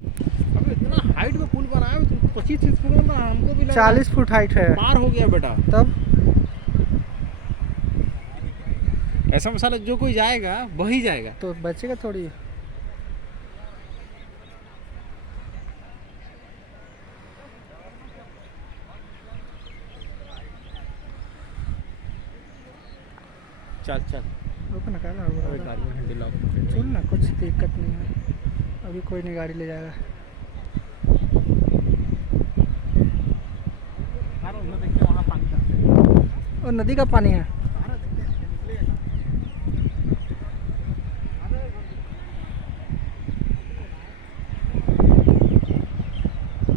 अबे इतना हाइट में पुल बनाया है, 25-30 फुट ना, हमको भी लगा 40 फुट हाइट है। पार हो गया बेटा। तब ऐसा मसाला जो कोई जाएगा वही जाएगा। तो बचेगा थोड़ी। चल चल, रुक ना, काला अबे हो गाड़ी में हैंडल लॉक। चल ना, कुछ दिक्कत नहीं है, अभी कोई नहीं गाड़ी ले जाएगा। देखिए वहाँ पानी का, और नदी का पानी है।